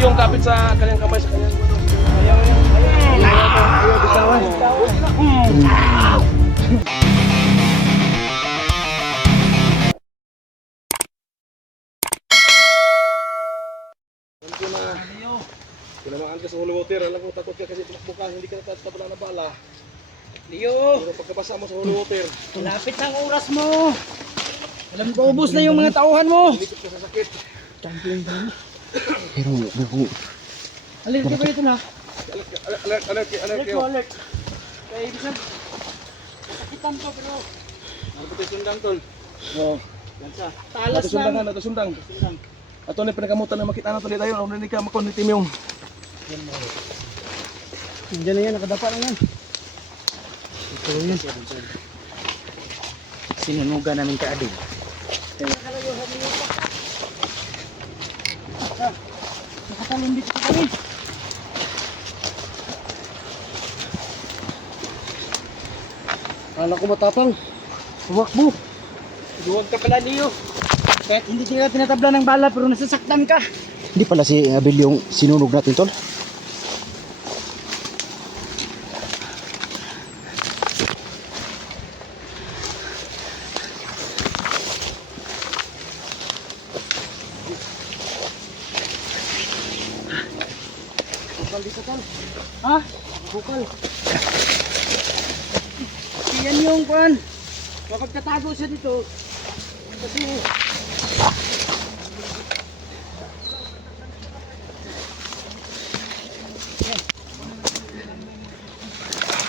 yung kapit sa kanyang kamay sa kanyang. Ayaw, ayaw. Ayaw, bitawan. Alam ko na, kinamaan ka sa holy water. Alam ko takot ka kasi tumakbo ka, hindi ka natatabla na bala. Leo, Pero pagkabasa mo sa holy water, lapit ng oras mo. Alam ko, ubos na yung mga tauhan mo. likot ka sa sakit. Champion ba Pero kung Alert ka ba ito na? Alert, alert, alert, alert, kayo, alert Alert kayo. ko, alert. Kaya ibig sabihin, masakitan ko pero... Tayo sundang tol? Oo. Yan siya. Talas sundang lang. na, nato sundang. Sundang. Ato ni pinagamutan na makita na tuloy tayo. Ano ni ka makonitim yung. Diyan na yan, nakadapa na yan. Ito yun. Sinunugan namin ka ading. Nakatalon dito ka kami. Kala ko matapang. Huwakbo. Duwag ka pala Leo. Kahit hindi ka tinatabla ng bala pero nasasaktan ka. Hindi pala si Abel yung sinunog natin tol. Tol. Ha? Bukal. Yan yung kwan. Kapag tatago siya dito, kasi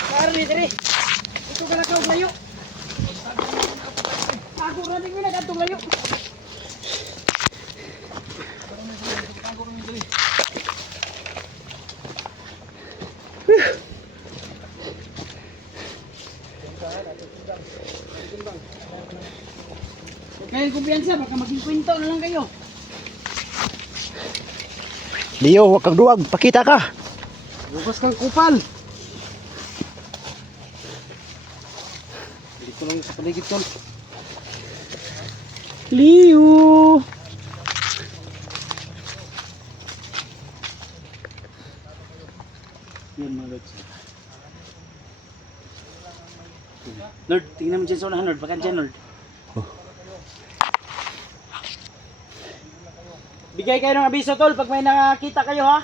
Pare, dire. Ito ka na ka layo. Ako ra din na kadtong layo. Kaya kumpiyansa, baka maging kwento na lang kayo. Leo, huwag kang duwag. Pakita ka. Bukas kang kupal. Dito lang sa paligid tol. Liu. Yan mga lods. Lord, tingnan mo dyan sa unahan, Lord. Baka dyan, Lord. Bigay kayo ng abiso, Tol, pag may nakakita kayo, ha?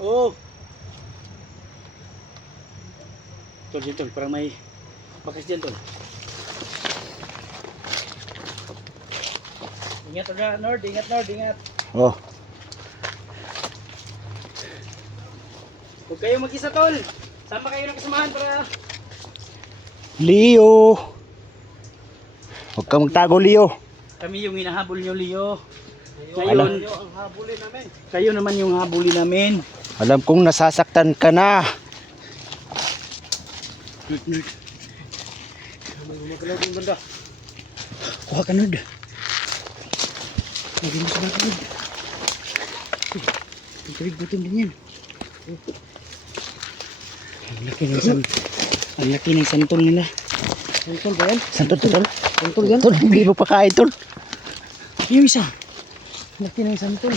Oo. Tol, dyan, Tol. Parang may bakas dyan, Tol. Ingat, Lord. Lord. Ingat, Lord. Ingat. Oh, Huwag kayo mag-isa, Tol. Sama kayo ng kasamahan para... Leo. Huwag kang magtago, Leo. Kami yung hinahabol nyo, Leo. Alam. Ngayon, ang habulin namin. Kayo naman yung habulin namin. Alam kong nasasaktan ka na. Kuha ka, Nerd. Lagyan mo sa bata, Lord. Ang tawid butin din yan. Ang laki ng san... Ang laki ng santol nila. Santol ba yan? Saan tol, tol? Santol yan? Tol, hindi mo pa kain, tol. Yung isa. Laki ng santol.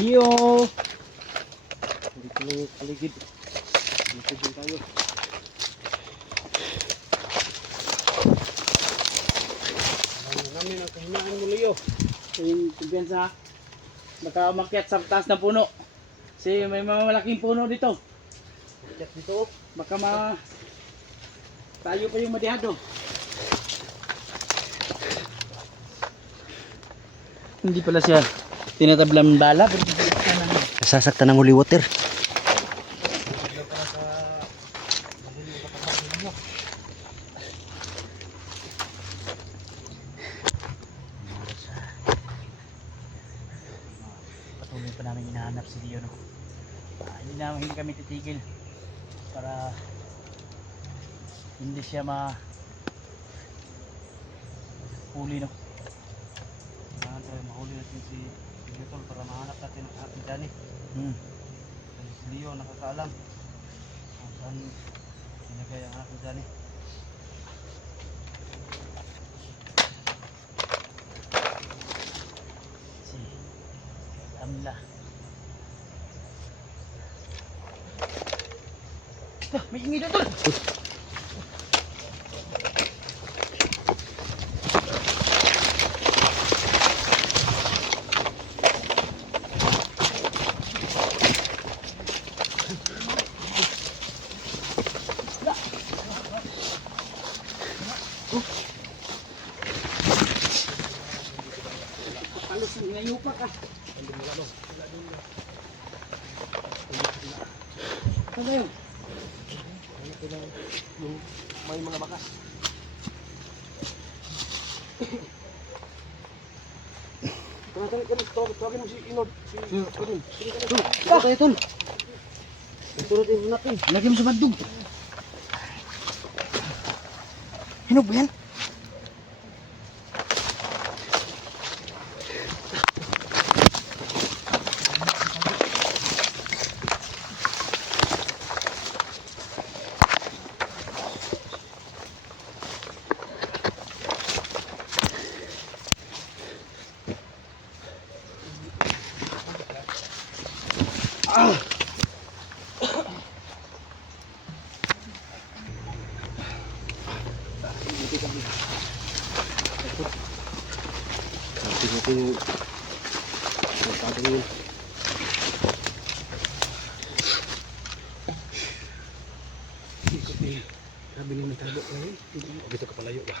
Iyo. Dito lang yung paligid. Dito din tayo. Alam namin ang kahinaan mo Leo. yung kumpiyansa baka umakyat sa taas ng puno kasi may mga malaking puno dito dito. baka ma tayo pa yung madihado hindi pala siya tinatablang bala Nasasaktan ng holy water. hindi siya ma huli na kailangan tayo mahuli natin si Little para mahanap natin ang ating Danny hmm. si Leo nakakaalam kung saan nilagay ang ating Danny si Amla Ito, may ingay doon! Yung may mga bakas. Tawagin ka tawagin tawagin mo si Inod. Si Inod. Ito tayo tol. Itulad din natin. Lagyan mo sa bandog. Hinog ba yan? Sabi ko yung sabi ko yung Ikot ni Sabi ni may tago ka eh. O dito ka palayo ba?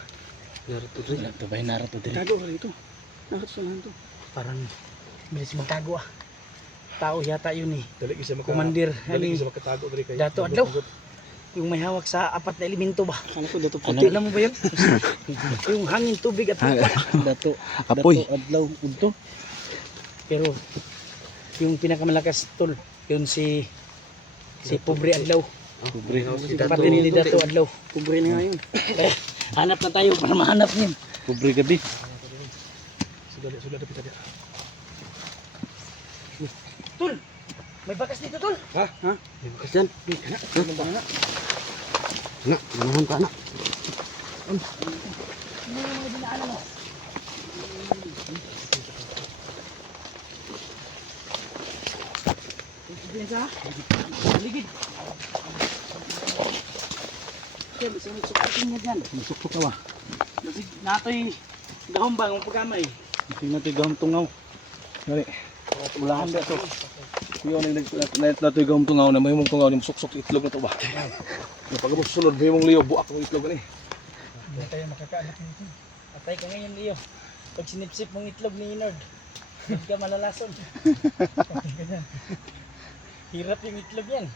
Narito rin. Ito ba yung narato din? Tago ka rito. Nakatusahan to. Parang bilis magtago ah. Tao yata yun eh. Dali isa maka Kumandir. Dali Ano isa makatago dali kayo. Dato, adlaw. Yung may hawak sa apat na elemento ba? Kala ko dato Ano? Alam mo ba yun? yung hangin, tubig at lupa. Dato. Apoy. Dato, adlaw, udto. Pero yung pinakamalakas tol, yun si si Pobre Adlaw. Pobre. Kapatid ni Dato Adlaw. Pobre na nga yun. Eh, hanap na tayo para mahanap niyan. Pobre gabi. Sudah sudah dapat tadi. Tol, may bakas dito tol. Ha? Ha? Yan. Anak, ganahan ka anak. Ano yung dinaanan mo? Sa ligid. Kaya bisa mo sukatin niya dyan. Musok ka ba? Kasi natoy dahon ba ng pagkamay. Tingnan tayo gawang tungaw. Dali. Ulahan ba ito? Yung nag na tayo gawang tungaw na may mong tungaw ni musok-sok itlog na to ba? Pag mo sulod mo yung liyo buak mo itlog ni. Hindi tayo makakaanak nito. Patay ka ngayon, Leo. Pag sinipsip mong itlog ni Inord, hindi ka malalason. Hirap yung itlog yan.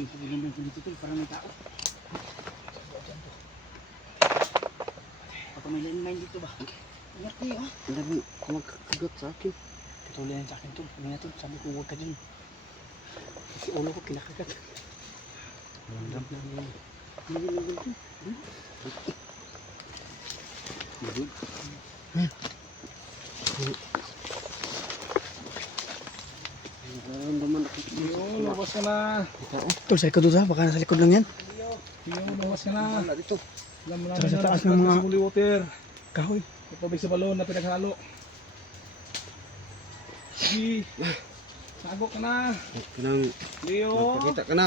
Ang pagiging ko dito tol, parang may tao. Baka may landmine dito ba? Ingat niyo ah. Ang dami kumakagat sa akin. Patuloy yan sa akin tol. Hindi na tol. Sabi ko huwag ka dyan. Kasi ulo ko kinakagat. Landam na yun. Nararamdaman Labas ka na. Tol, sa likod doon Baka nasa likod lang yan. Yung labas ka na. Dito. Alam mo na Tsaka sa taas ng mga- water. Kahoy. Tubig sa balon na pinaghalo. Sige. Sago ka na. Kanang Leo. magpakita ka na.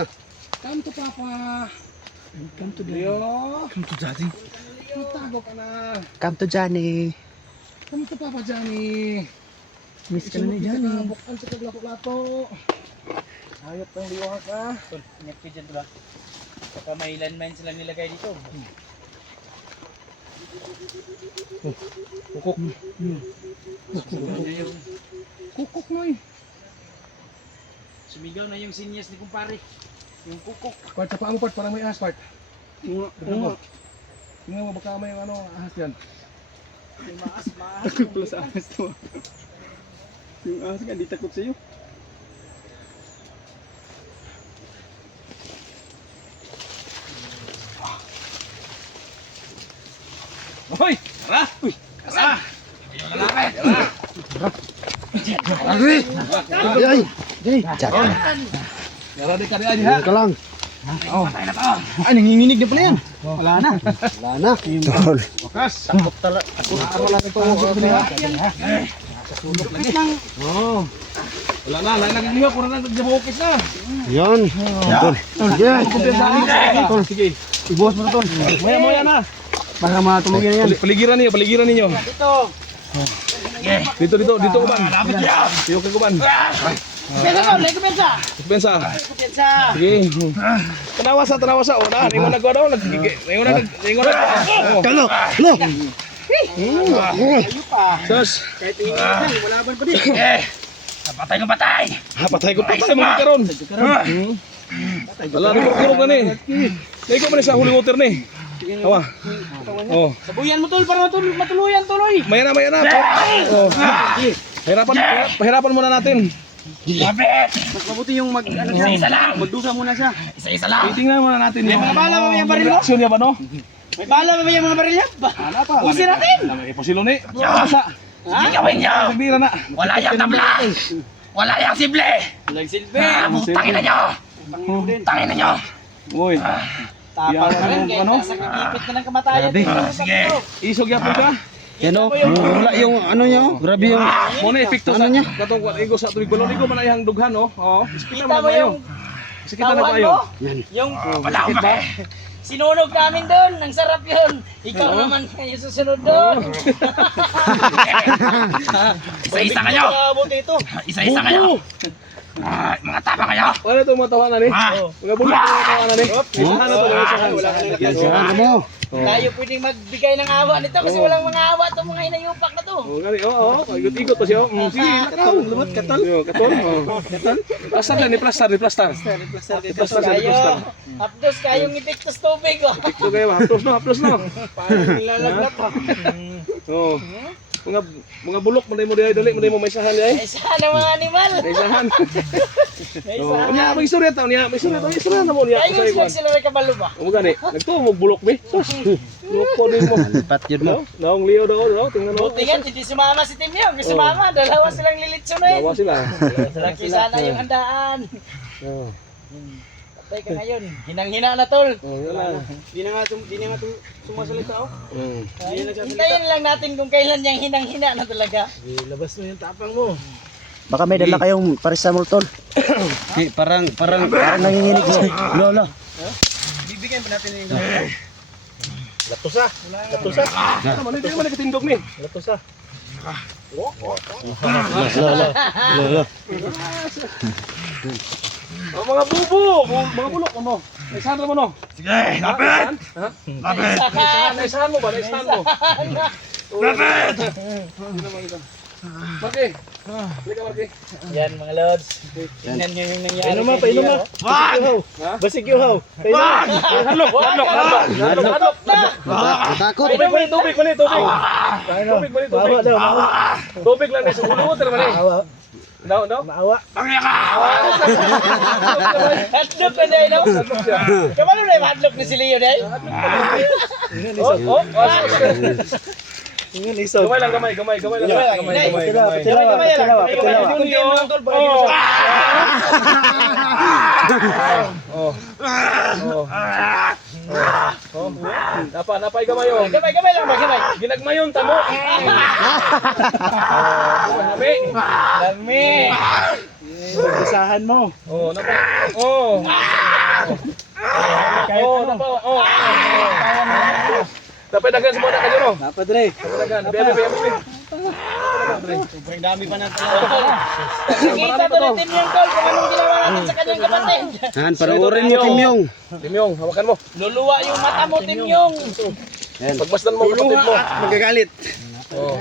Come to Papa. Come to Leo. Come to daddy. Magtago ka na. Come to Johnny. Come to Papa Johnny. Miss ka na ni Johnny. ka, Bukan sa kaglato-lato. Ayot ng liwa ka. Tol, ingat ka dyan diba? Baka may landmine sila nilagay dito. Kukuk. Kukuk mo eh. Sumigaw na yung sinyas ni kumpare. Yung kukok. Part sa paa mo part, parang may ahas part. Yung Tignan mo. Tingnan mo, baka may ano, ahas yan. Yung maas, maas. Plus ahas to. Yung ahas nga, di takot sa'yo. Hoy! Tara! Uy! Tara! Ay! Ay! Ay! Jack. Naradi ka rin ha. Ka lang. Ay, nanginginig na pala yan. Wala na. Wala na. Tol. Wakas. Takot tala. Wala na ito. Oo. Wala na, wala na nagliliha. Pura na nagbukis na. Yan. Tol. Sige. Tol, sige. Ibuhos mo na tol. Maya, maya na. Baka matulog yan yan. Pali- Paligiran niyo, paligiran ninyo. Dito. Dito, dito, dito kuban. Dito kay kuban. Pensa ko, lay kupensa. Pensa. Kupensa. Sige. Tanawa sa, tanawa sa. O na, ningon na daw. Nagigig. Ningon na, ningon na. Kalo. Lo. Sus. Kahit wala ban pa din. Ha, patay ko patay mo karon. Hmm. Wala rin kurkurong na ni. Kaya ko man sa holy water ni. Awa. Oh. Sabuyan mo tol para matul matuluyan tuloy. Maya na, maya na. Oh. Hirapan, pahirap- pahirapan muna natin. Mas mabuti yung mag ano siya. Isa lang. Magdusa muna siya. Titingnan muna natin yung mga bala ba yung baril mo? niya ba no? May bala ba yung mga baril niya? Ano pa? Usin natin. Dami posilo ni. Asa? Ha? Gawin niyo! Sagbira na. Wala yang tabla! Wala yang simple! Nagsilbi. Tangin na niyo! Tangin na niyo! Uy. Tapang rin. Kaya Ano? nasa na ng kamatayan. Sige! Isog yapon ka. Yan o. Wala yung ano niya. oh. Grabe yung. Mo na epekto sa katong kuan igo sa tuig balon igo man ay hang dughan oh. Oh. Kita mo yung Kita na kayo. Yung Wala akong maki! sinunog namin doon. Ang sarap yun. Ikaw naman kayo susunod doon. Isa-isa kayo! Isa-isa kayo! Ah, mga tama kayo! Ano itong mga tawanan ni? Ah. Mga bulok ng mga tawanan ni. Isahan na to, isahan. Wala ka nila Yan siya mo. Tayo pwedeng magbigay ng awa nito kasi walang mga awa itong mga inayupak na to. Oh, gani, oo, oh, igot-igot to siya. Mm, sige, nakaw. Lumot, katol. Katol. Oh. Katol. Plaster lang ni plaster, ni plaster. Aptos kayo. Aptos kayong ipiktos tubig. Oh. Ito kayo, haplos no, haplos no. Parang nilalagnat pa. Oh. Mga mga bulok mo mo dili dali mo mo may ay. Ay sana mga animal. May isahan. May Oh, sana. nya may istorya taw niya, may istorya taw, istorya na mo niya. Ayun sila rin kabalo ba? Mo gani, nagtuo mo bulok mi. Bulok ko din mo. Pat yun mo. Naong liyo daw, no, tingnan mo. Buti nga, hindi sumama si Tim Yung. Sumama, dalawa silang lilitsunin. Dawa sila. Laki sana yung handaan. Oh. Patay ka ngayon. Hinang-hina na tol. Oh, wala. Di na nga, di na nga sumasalita oh. Mm. Hintayin lang natin kung kailan yung hinang-hina na talaga. Labas mo yung tapang mo. Baka may dala kayong paracetamol tol. Di, parang parang parang nanginginig siya. Lolo. Bibigyan pa natin yung gamit. Latusa. Latusa. Ano man hindi man nakatindog ni. Latusa. Lolo. Lolo. Oh, mga bubo, Bu- mga bulok mo. Naisahan mo no. Sige! Lapit! Ha? Lapit! Naisahan, naisahan mo ba? Naisahan mo. Lapit! Marke. Halika Marke. Yan mga lods. Tingnan nyo yung nangyari. Painom kay painom. Dio. Wag! Basig yung haw. Wag! Hadlok, hadlok, hadlok. Hadlok, hadlok. Natakot. Tubig mo ni, tubig mo ni, tubig. Tubig mo ni, tubig. Tubig lang ni, sa ulo mo, ni. No, no? Pangya ka! Hadlok na dahil no? Kamano na yung hadlok ni si Leo dahil? Oh, oh, Gamay lang, gamay, gamay, gamay lang. Gamay, gamay, gamay. Lang. Yung Leo, tol, para di mo Oh. Oh. Oh. Napa, napay gamayon. Kamay kamay lang ba? Kamay. Ginagmayon tamo. Dami. Dami. Isahan mo. Oh, napa. Oh. Oh, napa. Oh. Dapat dagan semua nak no. Dapat Dre. Dagan. Biar biar biar. Sobrang dami pa natin. Nakita to natin yung tol kung anong ginawa natin sa kanyang kapatid. Han, panoorin mo Kim Yong. Timyong, hawakan mo. Luluwa yung mata mo, Tim Yung. Pagbasdan mo kapatid mo. Magagalit. Oh.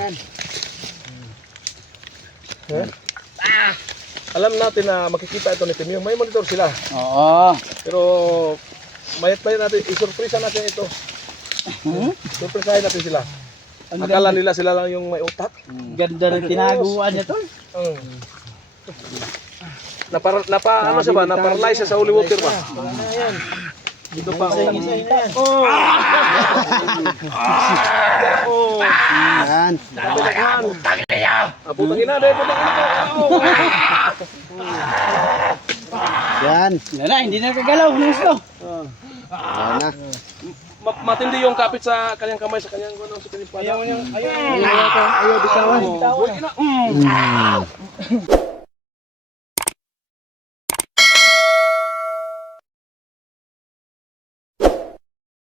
Alam natin na makikita ito ni Timyong. May monitor sila. Oo. Pero mayat-mayat natin, isurpresa natin ito. Surpresahin natin sila. Akala nila sila lang yung may utak. Ganda ng tinaguan niya tol. Mm. Napar, napa, ano siya ba? Naparalyze siya sa holy water ba? Dito pa. Oh. Oh. oh. Yan. Kapitahan. Tangin niyo! Ah, ina, dahil putang ina. Oh. Yan. Yan na, hindi na kagalaw. Gusto? Yan na. Ma- matindi yung kapit sa kanyang kamay, sa kanyang ano, sa kanyang pala. Ayaw niyang, ayaw Ayaw, ayaw, bitawan. Oh, buhay ka na. Mm.